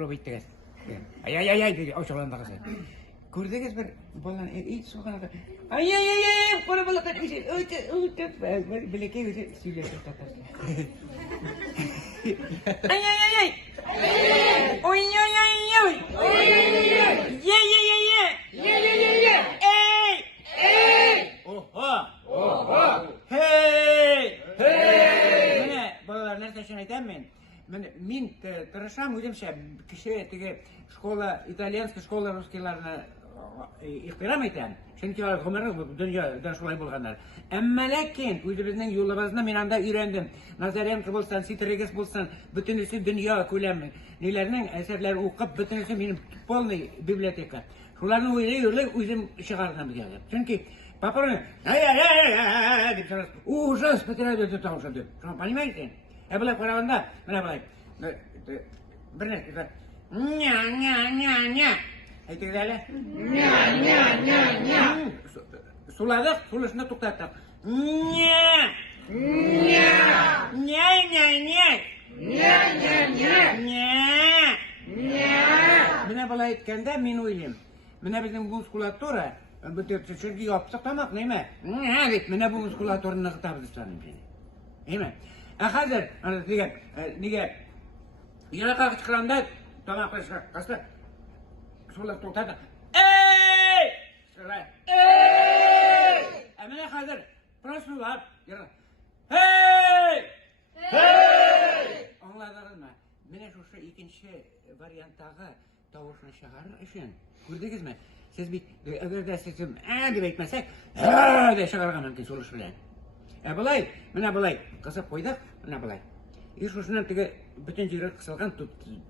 попробуйте тегез. Ай, dedi aşağıdan kızı. Gördünüz bir balan hiç soğan ada. Ay, para balakan bir şey. Bileke bir şey söylüyor tatar. Ay. Oy. Ye. Ey. Oha. Hey. Mene balalar nerede şunu aytamen? Мен тырышам өзімше кеше теге школа итальянский школа русскийларына ихтирам итәм. Чөнки алар гомере дөньяда шулай булганнар. Әмма ләкин үзебезнең юлыбызны мин анда өйрәндем. Назаренко булсын, Ситрегес булсын, бөтенесе дөнья күләме. Ниләрнең әсәрләре укып, бөтенесе минем полный библиотека. Шуларны уйлый үзем чыгарган бигә. Чөнки папаны дип сорас. Ужас потеряли это там что-то. Понимаете? Я была караванда, она была, бернес, ня. И так далее. Ня. Суладык, сулышны туктаттык. Ня. Менә була әйткәндә мин уйлыйм. Менә безнең мускулатура, чөнки япсак тамак неме? Менә бу мускулатураны ныгытабыз саныйм сине. Әйме? Хәзер, нигә яракка чыкканда тамак кашты. Шулар туктады. Эй! Менә хәзер прошлар. Эй! Аңладыгызмы? Менә шушы икенче варианттагы тавышны чыгарыр өчен. Күрдегезме? Сез бит әгәр дә сез дип әйтмәсәк, дә чыгарга мөмкин сулыш белән. Булай, менә булай, кысып куйдык, менә булай. Шушыннан теге бөтен җире кысылган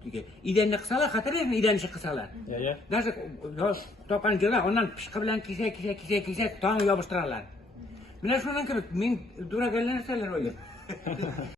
теге. Идәнне кысала, хәтерләсезме, идәнне кысала. Даже тапкан җирдә аннан пышкы белән кисә, таң ябыштыралар. Менә шуннан кебек, мин дурак әллә нәрсәләр уйлыйм.